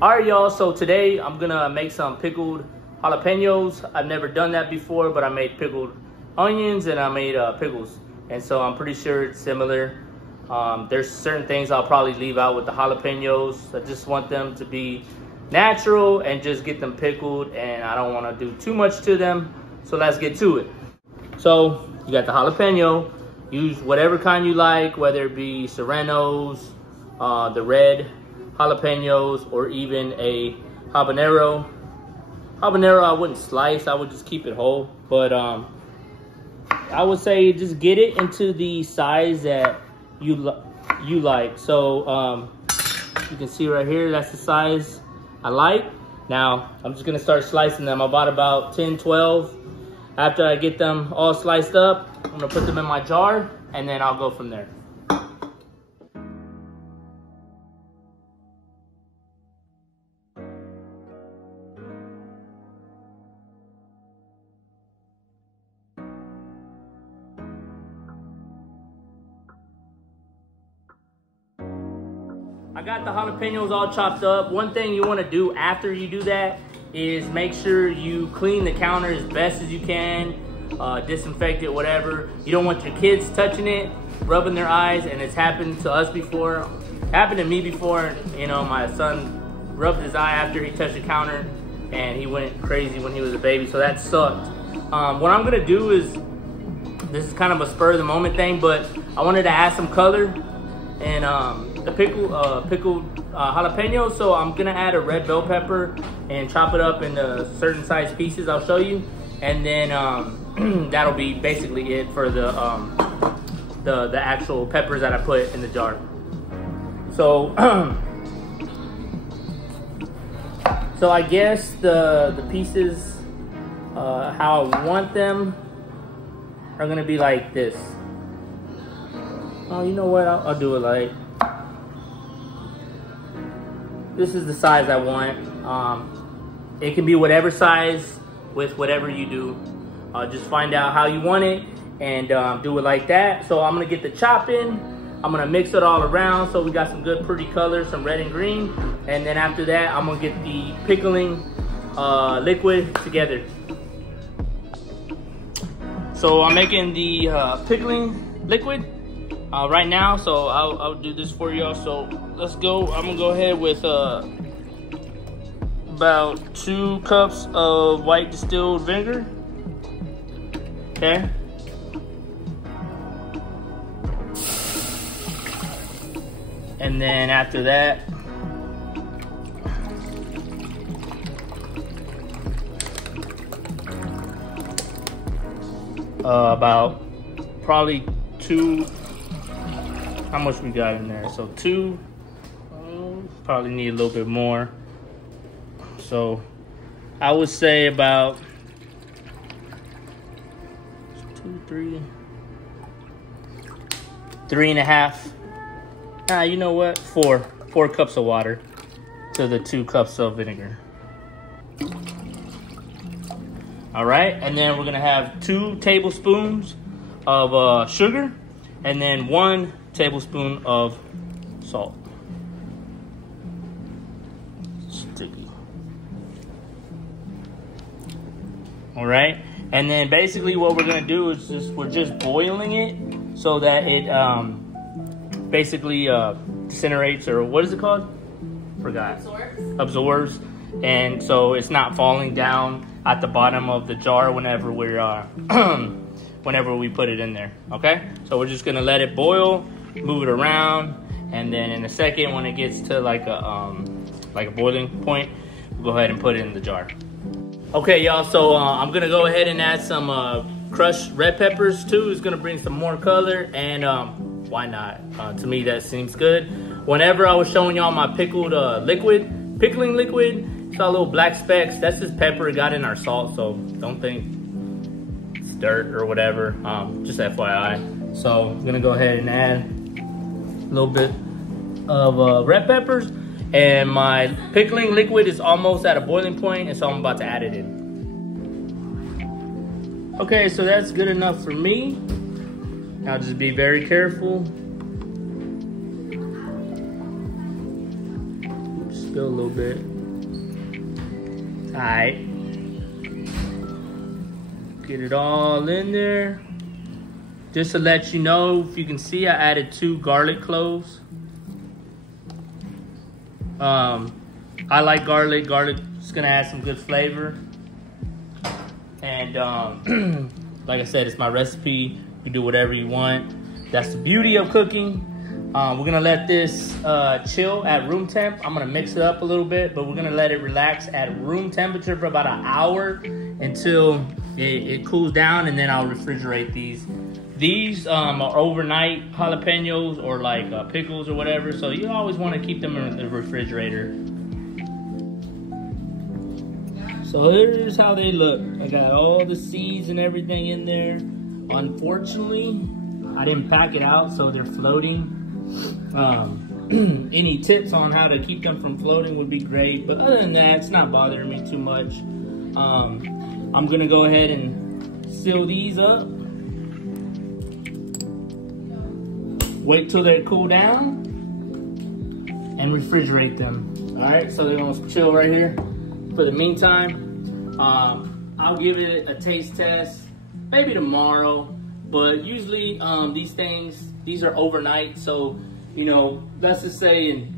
All right, y'all, so today I'm gonna make some pickled jalapenos. I've never done that before, but I made pickled onions and I made pickles. And so I'm pretty sure it's similar. There's certain things I'll probably leave out with the jalapenos. I just want them to be natural and just get them pickled, and I don't wanna do too much to them. So let's get to it. So you got the jalapeno. Use whatever kind you like, whether it be serranos, the red jalapenos, or even a habanero. Habanero I wouldn't slice, I would just keep it whole. But I would say just get it into the size that you like. So you can see right here, that's the size I like. Now I'm just gonna start slicing them. I bought about 10, 12. After I get them all sliced up, I'm gonna put them in my jar and then I'll go from there. I got the jalapenos all chopped up. One thing you wanna do after you do that is make sure you clean the counter as best as you can, disinfect it, whatever. You don't want your kids touching it, rubbing their eyes, and it's happened to us before. Happened to me before, you know, my son rubbed his eye after he touched the counter and he went crazy when he was a baby, so that sucked. What I'm gonna do is, this is kind of a spur of the moment thing, but I wanted to add some color and the pickled jalapenos, so I'm gonna add a red bell pepper and chop it up into certain size pieces. I'll show you, and then that'll be basically it for the actual peppers that I put in the jar. So so I guess the pieces how I want them are gonna be like this. Oh, you know what? I'll do it like this. Is the size I want. It can be whatever size with whatever you do. Just find out how you want it and do it like that. So I'm gonna get the chopping. I'm gonna mix it all around so we got some good pretty colors, some red and green. And then after that, I'm gonna get the pickling liquid together. So I'm making the pickling liquid right now, so I'll do this for y'all. So let's go. I'm gonna go ahead with about 2 cups of white distilled vinegar. Okay. And then after that, about probably 2. How much we got in there? So 2. Probably need a little bit more. So I would say about 2, 3, 3.5. You know what? 4 cups of water to the 2 cups of vinegar. All right, and then we're gonna have 2 tablespoons of sugar, and then 1 tablespoon of salt. Sticky. All right, and then basically what we're gonna do is we're just boiling it so that it basically disintegrates, or what is it called? Forgot. Absorbs, and so it's not falling down at the bottom of the jar whenever we're whenever we put it in there. Okay, so we're just gonna let it boil, move it around, and then in a second, when it gets to like a boiling point, we'll go ahead and put it in the jar. Okay, y'all, so I'm gonna go ahead and add some crushed red peppers too. It's gonna bring some more color, and why not? To me, that seems good. Whenever I was showing y'all my pickled pickling liquid, saw little black specks. That's just pepper. It got in our salt, so don't think it's dirt or whatever. Just FYI. So I'm gonna go ahead and add a little bit of red peppers. And my pickling liquid is almost at a boiling point, and so I'm about to add it in. Okay, so that's good enough for me. Now just be very careful. Oops. Spill a little bit. All right. Get it all in there. Just to let you know, if you can see, I added 2 garlic cloves. I like garlic. Garlic's gonna add some good flavor. And like I said, it's my recipe. You can do whatever you want. That's the beauty of cooking. We're gonna let this chill at room temp. I'm gonna mix it up a little bit, but we're gonna let it relax at room temperature for about an hour until it cools down, and then I'll refrigerate these. These are overnight jalapenos or like pickles or whatever, so you always want to keep them in the refrigerator. So here's how they look. I got all the seeds and everything in there. Unfortunately, I didn't pack it out, so they're floating. Any tips on how to keep them from floating would be great, but other than that, it's not bothering me too much. I'm gonna go ahead and seal these up. Wait till they cool down and refrigerate them. All right, so they're gonna chill right here. For the meantime, I'll give it a taste test maybe tomorrow, but usually these are overnight, so you know, let's just say in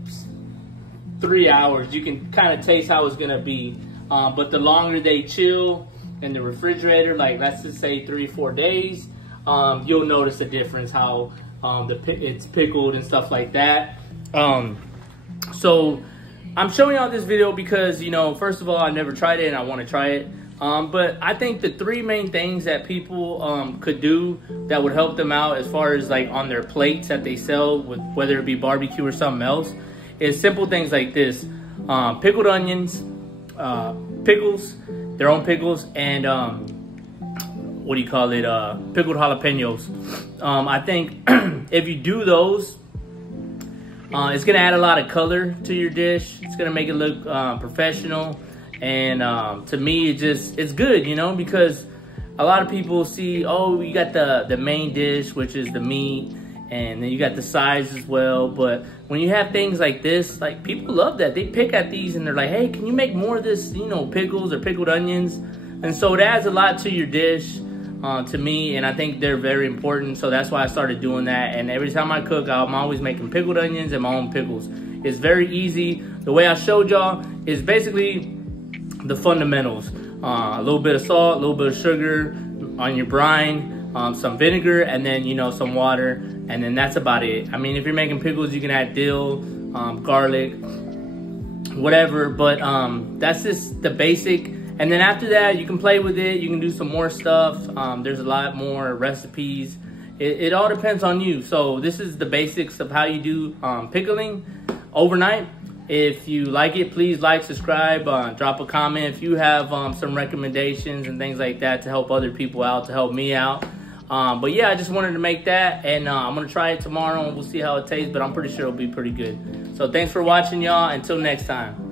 3 hours you can kind of taste how it's gonna be. But the longer they chill in the refrigerator, like let's just say 3 or 4 days, you'll notice a difference how it's pickled and stuff like that. So I'm showing y'all this video because, you know, first of all, I never tried it and I want to try it. But I think the 3 main things that people could do that would help them out as far as like on their plates that they sell, with whether it be barbecue or something else, is simple things like this: pickled onions, pickles, their own pickles, and what do you call it? Pickled jalapenos. I think if you do those, it's gonna add a lot of color to your dish. It's gonna make it look professional, and to me, it's good, you know, because a lot of people see, oh, you got the main dish, which is the meat, and then you got the sides as well. But when you have things like this, like people love that. They pick at these and they're like, hey, can you make more of this, you know, pickles or pickled onions? And so it adds a lot to your dish. To me, and I think they're very important, so that's why I started doing that. And every time I cook, I'm always making pickled onions and my own pickles. It's very easy. The way I showed y'all is basically the fundamentals: a little bit of salt, a little bit of sugar on your brine, some vinegar, and then, you know, some water, and then that's about it. I mean, if you're making pickles, you can add dill, garlic, whatever, but that's just the basic. And then after that, you can play with it. You can do some more stuff. There's a lot more recipes. It all depends on you. So this is the basics of how you do pickling overnight. If you like it, please like, subscribe, drop a comment if you have some recommendations and things like that to help other people out, to help me out. But yeah, I just wanted to make that, and I'm gonna try it tomorrow and we'll see how it tastes, but I'm pretty sure it'll be pretty good. So thanks for watching, y'all. Until next time.